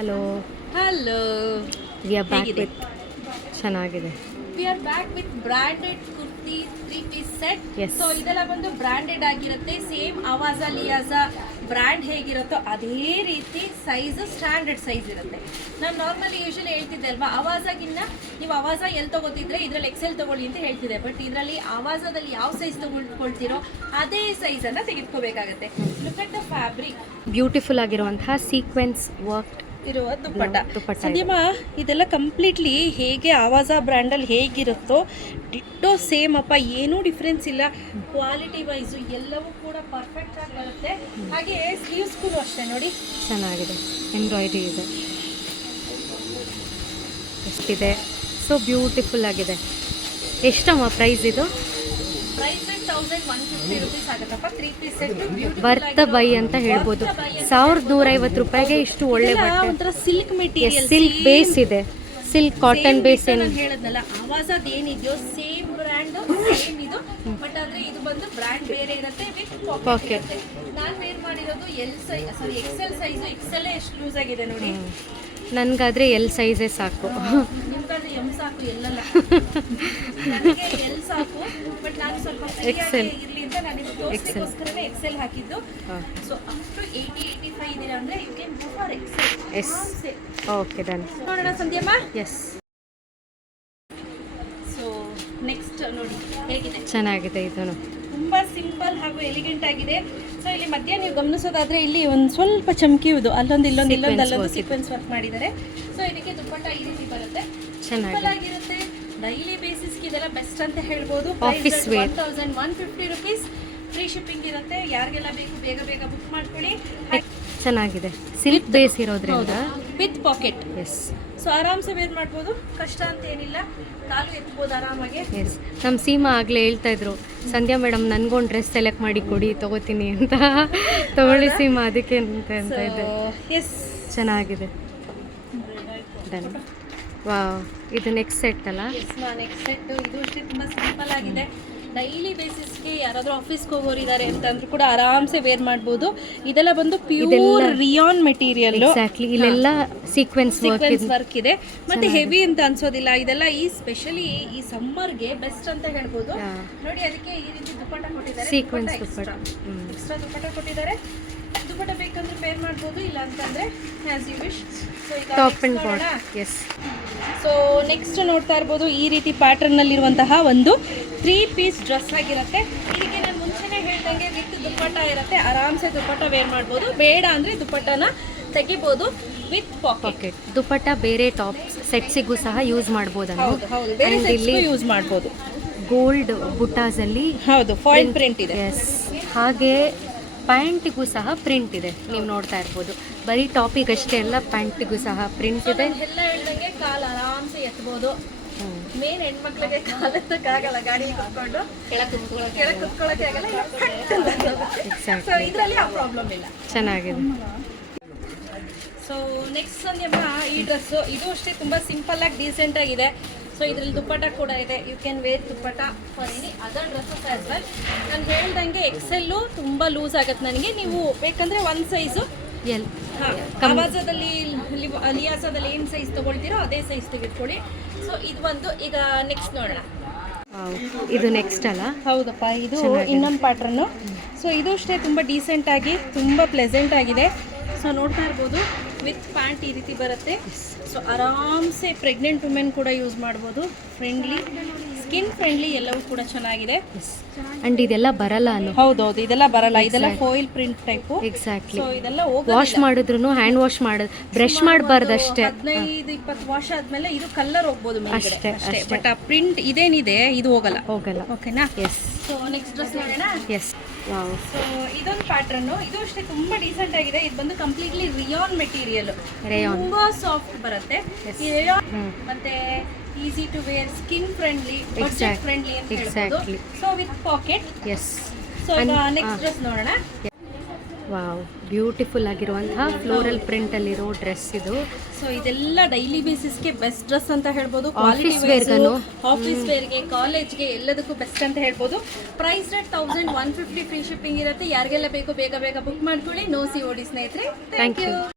Hello hello we are back with ಚೆನ್ನಾಗಿದೆ. We are back with branded kurti 3-piece set. Yes. So ಇದೆಲ್ಲ ಬಂದು branded ಆಗಿರುತ್ತೆ. Same ಆವಾಜ ಲಿಯಾಜಾ brand ಹೇಗಿರುತ್ತೋ ಅದೇ ರೀತಿ ಸೈಜ್ ಸ್ಟ್ಯಾಂಡರ್ಡ್ ಸೈಜ್ ಇರುತ್ತೆ. ನಾನು ನಾರ್ಮಲಿ ಯೂಶಲಿ ಹೇಳ್ತಿದ್ದೆ ಅಲ್ವಾ, ಆವಾಜಾಗಿನ್ನ ನೀವು ಆವಾಜ ಎಲ್ಲಿ ತಗೋತಿದ್ರೆ ಇದರಲ್ಲಿ ಎಕ್ಸೆಲ್ ತಗೊಳ್ಳಿ ಅಂತ ಹೇಳ್ತಿದ್ದೆ. ಬಟ್ ಇದರಲ್ಲಿ ಆವಾಜದಲ್ಲಿ ಯಾವ ಸೈಜ್ ತಗೊಳ್ತಿರೋ ಅದೇ ಸೈಜನ್ನು ತೆಗೆದುಕೋಬೇಕಾಗತ್ತೆ. Look at the fabric, beautiful ಆಗಿರುವಂತಹ ಸೀಕ್ವೆನ್ಸ್ ವರ್ಕ್ ಇರುವ ದುಪ್ಪಟ್ಟ. ದುಪ್ಪಟ್ಟ ಸಂಧ್ಯಮ ಇದೆಲ್ಲ ಕಂಪ್ಲೀಟ್ಲಿ ಹೇಗೆ ಆವಾಜ ಬ್ರ್ಯಾಂಡಲ್ಲಿ ಹೇಗಿರುತ್ತೋ ಡಿಟ್ಟೋ ಸೇಮ್ ಅಪ್ಪ, ಏನೂ ಡಿಫ್ರೆನ್ಸ್ ಇಲ್ಲ. ಕ್ವಾಲಿಟಿ ವೈಸು ಎಲ್ಲವೂ ಕೂಡ ಪರ್ಫೆಕ್ಟ್ ಆಗಿ ಬರುತ್ತೆ. ಹಾಗೆ ಸ್ಲೀವ್ಸ್ ಕೂಡ ಅಷ್ಟೇ ನೋಡಿ, ಚೆನ್ನಾಗಿದೆ. ಎಂಬ್ರಾಯ್ಡ್ರಿ ಇದೆ, ಎಷ್ಟಿದೆ, ಸೊ ಬ್ಯೂಟಿಫುಲ್ ಆಗಿದೆ. ಎಷ್ಟಮ್ಮ ಪ್ರೈಸ್ ಇದು? ಪ್ರೈಸ್ 1150 ರೂಪೀಸ್ ಆಗುತ್ತಪ್ಪ. 3-piece ಸೆಟ್ ವರ್ತ್ ಬೈ ಅಂತ ಹೇಳ್ಬೋದು. 1150 ರೂಪಾಯಿಗೆ ಇಷ್ಟು ಒಳ್ಳೆ ಬಟ್ಟೆ. ಒಂಥರ ಸಿಲ್ಕ್ ಮೆಟೀರಿಯಲ್, ಸಿಲ್ಕ್ ಬೇಸ್ ಇದೆ, ಸಿಲ್ಕ್ ಕಾಟನ್ ಬೇಸ್ ಏನು ನಾನು ಹೇಳದ್ನಲ್ಲ, ಆವಾಜದ್ ಏನಿದೆಯೋ ಸೇಮ್ ಬ್ರ್ಯಾಂಡ್ ಸೇಮ್ ಇದು. ಬಟ್ ಆದ್ರೆ ಇದು ಬಂದು ಬ್ರ್ಯಾಂಡ್ ಬೇರೆ ಇರುತ್ತೆ ವಿತ್ ಪಾಕೆಟ್ ಇರುತ್ತೆ. ನಾನು ವೇರ್ ಮಾಡಿರೋದು ಎಕ್ಸೆಲ್ ಸೈಜು. ಎಕ್ಸೆಲ್ ಎಷ್ಟು ಲೂಸ್ ಆಗಿದೆ ನೋಡಿ. ನನಗಾದರೆ ಎಲ್ ಸೈಜೇ ಸಾಕು. ನಿಮ್ಗಾದ್ರೆ ಎಮ್ ಸಾಕು, ಎಲ್ಲಲ್ಲ ನನಗೆ ಎಲ್ ಸಾಕು. ಬಟ್ ನಾನು ಸ್ವಲ್ಪ ಎಕ್ಸೆಲ್ ಇರಲಿ ಅಂತ ನಾನು ಇದು ತೋರಿಸೋಸ್ಕರನೇ ಎಕ್ಸೆಲ್ ಹಾಕಿದ್ದು. ಸೊ ಅಪ್ ಟು 80-85 ಇದೀರ ಅಂದ್ರೆ you can go for XL. Yes, okay done. ನೋಡೋಣ ಸಂಧ್ಯಮ್ಮ. ಎಸ್, ಸೊ ನೆಕ್ಸ್ಟ್ ನೋಡಿ ಹೇಗಿದೆ. ಚೆನ್ನಾಗಿದೆ. ಇದನ್ನು ತುಂಬ ಸಿಂಪಲ್ ಹಾಗೂ ಎಲಿಗೆಂಟ್ ಆಗಿದೆ. ಸೊ ಇಲ್ಲಿ ಮಧ್ಯ ನೀವು ಗಮನಿಸೋದಾದ್ರೆ ಇಲ್ಲಿ ಒಂದು ಸ್ವಲ್ಪ ಚಮಕಿಯುವುದು, ಅಲ್ಲೊಂದು ಅಲ್ಲೊಂದು ಸೀಕ್ವೆನ್ಸ್ ವರ್ಕ್ ಮಾಡಿದ್ದಾರೆ. ಸೊ ಇದಕ್ಕೆ ದುಪ್ಪಟ್ಟ ಈ ರೀತಿ ಬರುತ್ತೆ, ಸಿಂಪಲ್ ಆಗಿರುತ್ತೆ. ಡೈಲಿ ಬೇಸಿಸ್ಗೆ ಇದೆಲ್ಲ ಬೆಸ್ಟ್ ಅಂತ ಹೇಳ್ಬೋದು. Office wear 1150 rupees. Free shipping ಇರುತ್ತೆ. ಯಾರಿಗೆಲ್ಲ ಬೇಕು ಬೇಗ ಬೇಗ ಬುಕ್ ಮಾಡ್ಕೊಳ್ಳಿ. ಚೆನ್ನಾಗಿದೆ, ಸಿಲ್ಕ್ ಬೇಸ್ ಇರೋದ್ರಿಂದ ವಿತ್ ಪಾಕೆಟ್. ಎಸ್, ಸೊ ಆರಾಮ್ಸೆ ವೇರ್ ಮಾಡ್ಬೋದು, ಕಷ್ಟ ಅಂತ ಏನಿಲ್ಲ, ಕಾಲು ಎತ್ಬೋದು ಆರಾಮಾಗಿ. ಎಸ್, ನಮ್ಮ ಸೀಮಾ ಆಗಲೇ ಹೇಳ್ತಾ ಇದ್ರು, ಸಂಧ್ಯಾ ಮೇಡಮ್ ನನಗೊಂದು ಡ್ರೆಸ್ ಸೆಲೆಕ್ಟ್ ಮಾಡಿ ಕೊಡಿ, ತೊಗೋತೀನಿ ಅಂತ. ತಗೊಳ್ಳಿ ಸೀಮಾ, ಅದಕ್ಕೆ ಅಂತ ಇದೆ. ಎಸ್, ಚೆನ್ನಾಗಿದೆ. ಡನ್. ವಾವ್, ಇದು ನೆಕ್ಸ್ಟ್ ಸೆಟ್ ಅಲ್ಲ? ಎಸ್ ಮಾ, ನೆಕ್ಸ್ಟ್ ಸೆಟ್. ಇದು ಅಷ್ಟೇ ತುಂಬ ಸಿಂಪಲ್ ಆಗಿದೆ. ಡೈಲಿ ಬೇಸಿಸ್ಗೆ ಯಾರಾದರೂ ಆಫೀಸ್ಗೆ ಹೋಗೋರಿದ್ದಾರೆ ಅಂತಂದ್ರೂ ಕೂಡ ಆರಾಮ್ಸೆ ವೇರ್ ಮಾಡ್ಬೋದು. ಇದೆಲ್ಲ ಬಂದು ಪ್ಯೂರ್ ರಿಯಾನ್ ಮೆಟೀರಿಯಲ್. ಎಕ್ಸಾಕ್ಟ್ಲಿ, ಇಲ್ಲೆಲ್ಲ ಸೀಕ್ವೆನ್ಸ್ ವರ್ಕ್ ಇದೆ. ಮತ್ತೆ ಹೆವಿ ಅಂತ ಅನ್ಸೋದಿಲ್ಲ. ಇದೆಲ್ಲ ಈ ಸ್ಪೆಷಲಿ ಈ ಸಮ್ಮರ್ಗೆ ಬೆಸ್ಟ್ ಅಂತ ಹೇಳ್ಬೋದು. ನೋಡಿ, ಅದಕ್ಕೆ ಈ ರೀತಿ ದುಪ್ಪಟ್ಟ ಕೊಟ್ಟಿದ್ದಾರೆ, ಸೀಕ್ವೆನ್ಸ್ ಎಕ್ಸ್ಟ್ರಾ ದುಪ್ಪಟ್ಟ ಕೊಟ್ಟಿದ್ದಾರೆ. ದುಪ್ಪಟ್ಟ ಬೇಕಂದ್ರೆ ಪೇರ್ ಮಾಡ್ಬೋದು, ಇಲ್ಲ ಅಂತಂದ್ರೆ ಆಸ್ ಯು ವಿಶ್. ಸೊ ಈಗ top and bottom. Yes, so next ನೋಡ್ತಾ ಇರ್ಬೋದು, ಈ ರೀತಿ ಪ್ಯಾಟರ್ನಲ್ಲಿರುವಂತಹ ಒಂದು 3-piece ಡ್ರೆಸ್ ಆಗಿರುತ್ತೆ. ಇದಕ್ಕೆ ನಾನು ಮುಂಚೆನೇ ಹೇಳ್ದಂಗೆ ವಿತ್ ದುಪ್ಪಟ್ಟ ಇರುತ್ತೆ. ಆರಾಮ್ಸೆ ದುಪ್ಪಟ್ಟ ವೇರ್ ಮಾಡ್ಬೋದು. ಬೇಡ ಅಂದರೆ ದುಪ್ಪಟ್ಟನ ತೆಗಿಬೋದು ವಿತ್ ಪಾಕೆಟ್. ದುಪ್ಪಟ್ಟ ಬೇರೆ ಟಾಪ್ ಸೆಟ್ಸಿಗೂ ಸಹ ಯೂಸ್ ಮಾಡ್ಬೋದು. ಹೌದು, ಬೇರೆ ಸೆಟ್ಸ್ಗೂ ಯೂಸ್ ಮಾಡ್ಬೋದು. ಗೋಲ್ಡ್ ಬುಟ್ಟಾಸಲ್ಲಿ ಹೌದು ಫಾಯಿಲ್ ಪ್ರಿಂಟ್ ಇದೆ. ಎಸ್, ಹಾಗೆ ಪ್ಯಾಂಟಿಗೂ ಸಹ ಪ್ರಿಂಟ್ ಇದೆ, ನೀವು ನೋಡ್ತಾ ಇರ್ಬೋದು. ಬರೀ ಟಾಪಿಗೆ ಅಷ್ಟೇ ಅಲ್ಲ, ಪ್ಯಾಂಟಿಗೂ ಸಹ ಪ್ರಿಂಟ್ ಇದೆ. ಎಲ್ಲ ಹೇಳ್ದಂಗೆ ಕಾಲು ಆರಾಮ್ಸೆ ಎತ್ಬೋದು. ಮೇನ್ ಹೆಣ್ಮಕ್ಳಿಗೆ ಕಾಲೆತ್ತಕ್ಕಾಗಲ್ಲ, ಗಾಡಿಲಿ ಕುತ್ಕೊಂಡು ಕೆಳಗೆ ಕುತ್ಕೊಳ್ಳೋಕೆ ಆಗಲ್ಲ. ಸೊ ಇದರಲ್ಲಿ ಆ ಪ್ರಾಬ್ಲಮ್ ಇಲ್ಲ. ಚೆನ್ನಾಗಿದೆ. ಸೊ ನೆಕ್ಸ್ಟ್ ಸಂಧ್ಯಮ್ಮ, ಈ ಡ್ರೆಸ್ಸು ಇದು ಅಷ್ಟೇ ತುಂಬ ಸಿಂಪಲ್ ಆಗಿ ಡೀಸೆಂಟ್ ಆಗಿದೆ. ಸೊ ಇದರಲ್ಲಿ ದುಪ್ಪಟ್ಟ ಕೂಡ ಇದೆ. You can wear dupatta for any other dresses as well. ನಾನು ಹೇಳ್ದಂಗೆ ಎಕ್ಸೆಲ್ಲು ತುಂಬ ಲೂಸ್ ಆಗುತ್ತೆ ನನಗೆ. ನೀವು ಬೇಕಂದರೆ ಒಂದು ಸೈಜು ಆವಾಜದಲ್ಲಿ ಲಿಯಾಜಾದಲ್ಲಿ ಏನು ಸೈಜ್ ತೊಗೊಳ್ತೀರೋ ಅದೇ ಸೈಜ್ ತೆಗೆದುಕೊಳ್ಳಿ. ಸೊ ಇದು ಒಂದು. ಈಗ ನೆಕ್ಸ್ಟ್ ನೋಡೋಣ. ಇದು ನೆಕ್ಸ್ಟ್ ಅಲ್ಲ? ಹೌದಪ್ಪ, ಇದು ಇನ್ನೊಂದು ಪ್ಯಾಟ್ರನ್ನು. ಸೊ ಇದು ಅಷ್ಟೇ ತುಂಬ ಡೀಸೆಂಟ್ ಆಗಿ ತುಂಬ ಪ್ಲೆಸೆಂಟ್ ಆಗಿದೆ. ಸೊ ನೋಡ್ತಾ ಇರ್ಬೋದು, ವಿತ್ ಪ್ಯಾಂಟ್ ಈ ರೀತಿ ಬರುತ್ತೆ. ಸೊ ಆರಾಮ್ಸೆ ಪ್ರೆಗ್ನೆಂಟ್ ವುಮೆನ್ ಕೂಡ ಯೂಸ್ ಮಾಡ್ಬೋದು. ಫ್ರೆಂಡ್ಲಿ, ಸ್ಕಿನ್ ಫ್ರೆಂಡ್ಲಿ, ಎಲ್ಲವೂ ಕೂಡ ಚೆನ್ನಾಗಿದೆ. ಅಂಡ್ ಇದೆಲ್ಲ ಬರಲ್ಲ ಅನ್ನೋ. ಹೌದೌದು, ಇದೆಲ್ಲ ಬರಲ್ಲ. ಇದೆಲ್ಲ foil print type. Exactly. So ಇದೆಲ್ಲ ವಾಶ್ ಮಾಡಿದ್ರು ಹ್ಯಾಂಡ್ ವಾಶ್ ಮಾಡೋದು, ಬ್ರಷ್ ಮಾಡಬಾರ್ದು ಅಷ್ಟೇ. 15-20 ವಾಶ್ ಆದ್ಮೇಲೆ ಇದು ಕಲರ್ ಹೋಗ್ಬೋದು ಅಷ್ಟೇ. ಬಟ್ ಆ ಪ್ರಿಂಟ್ ಇದೇನಿದೆ ಇದು ಹೋಗಲ್ಲ. ಓಕೆನಾ? ಎಸ್. ಸೊ ನೆಕ್ಸ್ಟ್ ಡ್ರೆಸ್ ನೋಡೋಣ. Yes, wow. ಸೊ ಇದೊಂದು ಪ್ಯಾಟ್ರನ್ನು. ಇದು ಅಷ್ಟೇ ತುಂಬ ಡೀಸೆಂಟ್ ಆಗಿದೆ. ಇದು ಬಂದು ಕಂಪ್ಲೀಟ್ಲಿ ರಿಯಾನ್ ಮೆಟೀರಿಯಲ್, ತುಂಬಾ ಸಾಫ್ಟ್ ಬರುತ್ತೆ. ಈ ರಿಯಾನ್ ಮತ್ತೆ easy to wear, skin friendly, budget friendly ಅಂತ ಹೇಳ್ಬೋದು. So with pocket. Yes. So ಈಗ ನೆಕ್ಸ್ಟ್ ಡ್ರೆಸ್ ನೋಡೋಣ. ವಾವ್, ಬ್ಯೂಟಿಫುಲ್ ಆಗಿರುವಂತಹ ಫ್ಲೋರಲ್ ಪ್ರಿಂಟ್ ಅಲ್ಲಿರೋ ಡ್ರೆಸ್ ಇದು. ಸೊ ಇದೆಲ್ಲ ಡೈಲಿ ಬೇಸಿಸ್ಗೆ ಬೆಸ್ಟ್ ಡ್ರೆಸ್ ಅಂತ ಹೇಳ್ಬೋದು. ಆಫೀಸ್ ವೇರ್ಗನು, ಆಫೀಸ್ ವೇರ್ಗೆ, ಕಾಲೇಜ್ಗೆ, ಎಲ್ಲದಕ್ಕೂ ಬೆಸ್ಟ್ ಅಂತ ಹೇಳ್ಬೋದು. Price rate 1150. ಫ್ರೀ ಶಿಪ್ಪಿಂಗ್ ಇರುತ್ತೆ. ಯಾರಿಗೆಲ್ಲ ಬೇಕು ಬೇಗ ಬೇಗ ಬುಕ್ ಮಾಡ್ಕೊಳ್ಳಿ. ನೋ COD ಸ್ನೇಹಿತರೆ. Thank you.